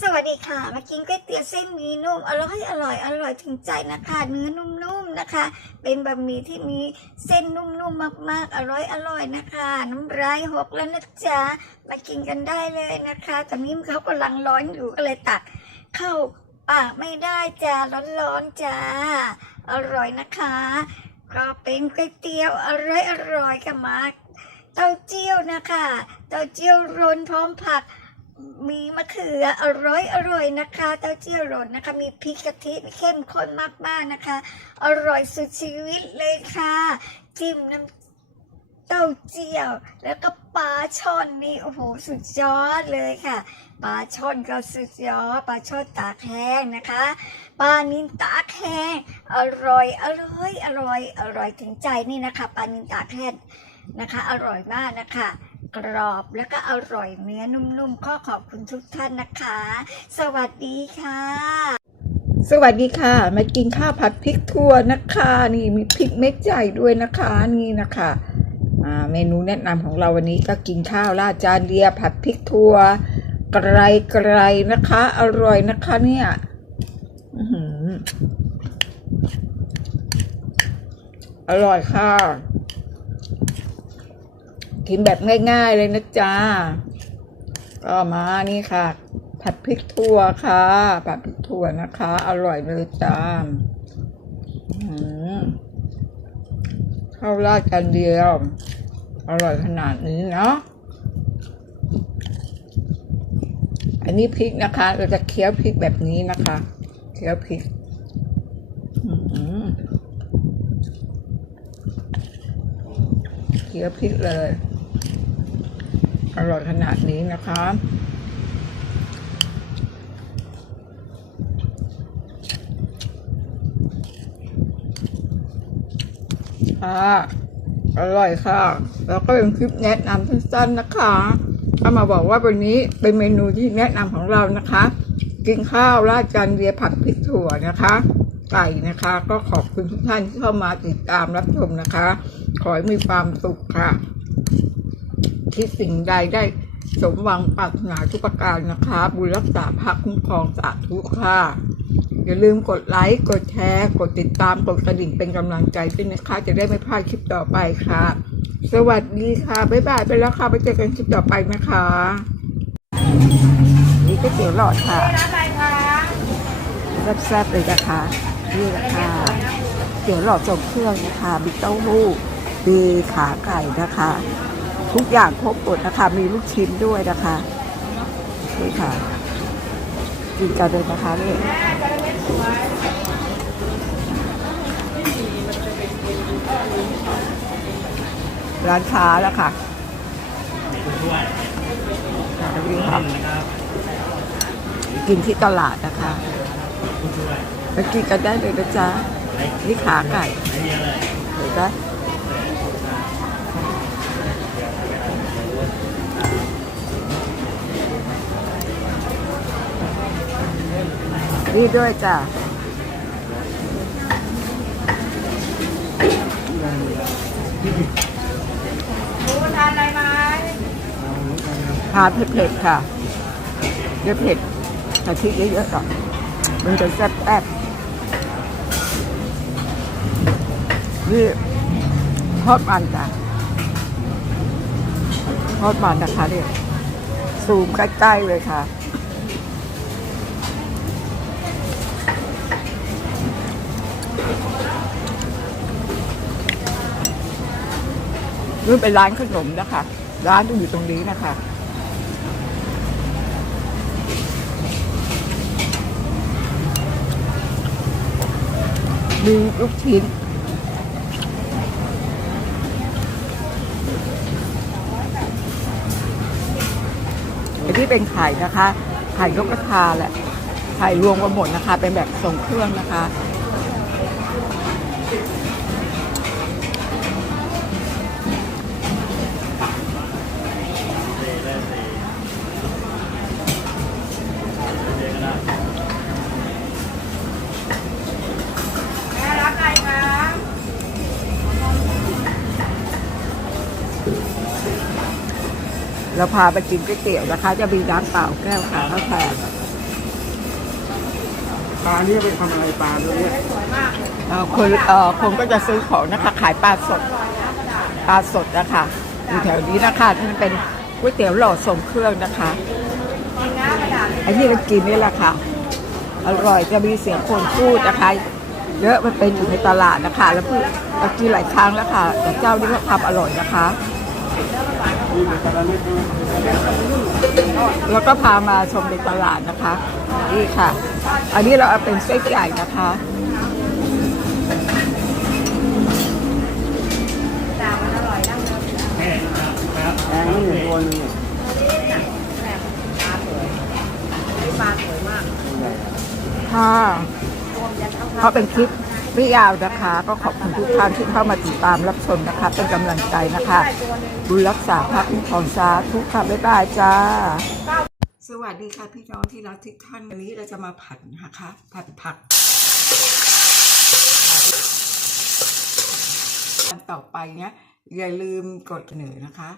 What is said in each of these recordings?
สวัสดีค่ะ มากินก๋วยเตี๋ยวเส้นหมี่นุ่มอร่อยอร่อยอร่อยถึงใจนะคะ เนื้อนุ่มๆนะคะ เป็นบะหมี่ที่มีเส้นนุ่มๆมากๆ อร่อยอร่อยนะคะ น้ำลายหกแล้วนะจ๊ะมากินกันได้เลยนะคะตอนนี้เขากำลังร้อนอยู่ก็เลยตัก เข้าปากไม่ได้จ้าร้อนๆจ้าอร่อยนะคะ ก็เป็นก๋วยเตี๋ยวอร่อยอร่อยกับมาเต้าเจี้ยวนะคะ เต้าเจี้ยวร้นพร้อมผัก มีมะเขืออร่อยอร่อยนะคะ เต้าเจี้ยวหล่นนะคะ มีพริกกะทิเข้มข้นมากๆนะคะ อร่อยสุดชีวิตเลยค่ะ จิ้มน้ำเต้าเจี้ยว แล้วก็ปลาช่อนนี่โอ้โหสุดยอดเลยค่ะปลาช่อนก็สุดยอดปลาช่อนตากแห้งนะคะปลานินตากแห้งอร่อยอร่อยอร่อยอร่อยถึงใจนี่นะคะปลานินตากแห้งนะคะ อร่อยมากนะคะ กรอบแล้วก็อร่อยเนื้อนุ่มๆ ข้อขอบคุณทุกท่านนะคะ สวัสดีค่ะ สวัสดีค่ะ มากินข้าวผัดพริกทั่วนะคะ นี่มีพริกเม็ดใหญ่ด้วยนะคะ นี่นะคะเมนูแนะนำของเราวันนี้ก็กินข้าวราดจานเดียผัดพริกทั่วไกรไกรนะคะ อร่อยนะคะเนี่ยออร่อยค่ะ กินแบบง่าย ๆ เลยนะจ๊ะก็มานี่ค่ะ ผัดพริกทั่วค่ะ ผัดพริกทั่วนะคะ อร่อยเลยจ้าข้าวราดกันเดียว อร่อยขนาดนี้เนาะอันนี้พริกนะคะ เราจะเคี้ยวพริกแบบนี้นะคะเคี้ยวพริกเคี้ยวพริกเลย อร่อยขนาดนี้นะคะ ค่ะ อร่อยค่ะ แล้วก็เป็นคลิปแนะนำสั้นๆนะคะเอามาบอกว่าวันนี้เป็นเมนูที่แนะนำของเรานะคะ กินข้าวราดจานเดียผัดพริกถั่วนะคะ ไก่นะคะ ก็ขอบคุณทุกท่านที่เข้ามาติดตามรับชมนะคะ ขอให้มีความสุขค่ะ คิดสิ่งใดได้สมหวังปรารถนาทุกประการนะคะ บุญรักษาพระคุ้มครองสาธุค่ะ อย่าลืมกดไลค์ กดแชร์ กดติดตาม กดกระดิ่งเป็นกำลังใจด้วยนะคะ จะได้ไม่พลาดคลิปต่อไปค่ะ สวัสดีค่ะ บ๊ายบายไปแล้วค่ะ ไปเจอกันคลิปต่อไปนะคะ นี่ก๋วยเตี๋ยวหลอดค่ะแซ่บๆเลยนะคะนี่นะคะเตี๋ยวหลอดส่งเครื่องนะคะมีเต้าหู้มีขาไก่นะคะ ทุกอย่างครบหมดนะคะ มีลูกชิ้นด้วยนะคะนี่ค่ะกินกันเลยนะคะนี่ร้านค้าแล้วค่ะนี่ค่ะกินที่ตลาดนะคะไปกินกันได้เลยนะจ๊ะนี่ขาไก่เห็นไหม นี่ด้วยจ้ะทานอะไรไหมทานเผ็ดๆค่ะเยอะเผ็ดกะทิเยอะๆหน่อยมันจะแซ่บๆนี่ทอดมันจ้ะทอดมันนะคะเนี่ยซูมใกล้ๆเลยค่ะ นี่เป็นร้านขนมนะคะ ร้านอยู่ตรงนี้นะคะมีลูกชิ้นอันนี้เป็นไข่นะคะ ไข่นกกระทาแหละ ไข่รวมกันหมดนะคะ เป็นแบบทรงเครื่องนะคะ เราพาไปกินก๋วยเตี๋ยวนะคะ จะมีน้ำเปล่าแก้วค่ะข้าวแทนปลานี่เป็นทำอะไรปลาด้วยเนี่ยสวยมากเลยเอ่อคนเอ่อคนก็จะซื้อของนะคะ ขายปลาสดปลาสดนะคะอยู่แถวนี้นะคะมันเป็นก๋วยเตี๋ยวหล่อทรงเครื่องนะคะจริงนะกระดาษไอ้ที่เรากินนี่แหละค่ะ อร่อยจะมีเสียงคนพูดนะคะ เยอะมันเป็นอยู่ในตลาดนะคะ แล้วพูดเรากินหลายครั้งแล้วค่ะแต่เจ้านี้ก็ทำอร่อยนะคะ นี่เป็นการเล่นด้วยแล้วก็พามาชมในตลาดนะคะ นี่ค่ะ อันนี้เราเอาเป็นเส้นใหญ่นะคะดามันอร่อยดั้งเดิมอยู่แล้วแพงนั่นอยู่ตัวหนึงแม่ปลาสวยนี่ปลาสวยมากค่ะรวมยันทั้งเพราะเป็นคลิป ไม่ยาวนะคะ ก็ขอบคุณทุกท่านที่เข้ามาติดตามรับชมนะคะ เป็นกำลังใจนะคะด้ตัวหนึงบุญรักษาพระคุ้มครองสาธุกค่ะบ๊ายบายจ้า สวัสดีค่ะพี่น้องที่รักทุกท่านวันนี้เราจะมาผัดนะคะ ผัดผักอันต่อไปเนี้ยอย่าลืมกดหนึ่งนะคะ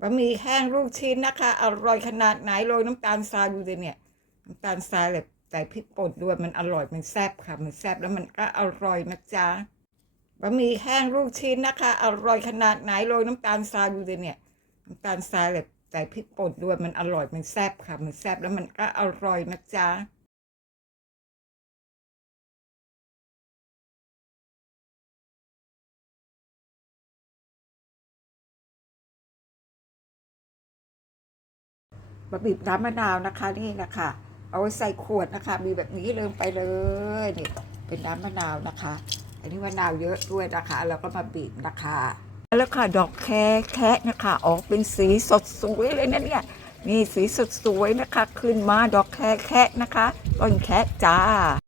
บะหมี่แห้งลูกชิ้นนะคะ อร่อยขนาดไหนโรยน้ำตาลทรายดูเลยเนี่ย น้ำตาลทรายแบบ ใส่พริกป่นด้วยมันอร่อยมันแซ่บค่ะ มันแซ่บแล้วมันก็อร่อยนะจ๊ะบะหมี่แห้งลูกชิ้นนะคะ อร่อยขนาดไหนโรยน้ำตาลทรายดูเลยเนี่ย น้ำตาลทรายแบบใส่พริกป่นด้วยมันอร่อยมันแซ่บค่ะ มันแซ่บแล้วมันก็อร่อยนะจ๊ะบะบีบน้ำมะนาวนะคะนี่นะคะ เอาใส่ขวดนะคะ มีแบบนี้เลยไปเลยนี่เป็นน้ำมะนาวนะคะ อันนี้มะนาวเยอะด้วยนะคะ แล้วก็มาบีบนะคะแล้วค่ะดอกแคแคะนะคะออกเป็นสีสดสวยเลยนะเนี่ยนี่สีสดสวยนะคะ ขึ้นมาดอกแคแคะนะคะต้นแคะจ้า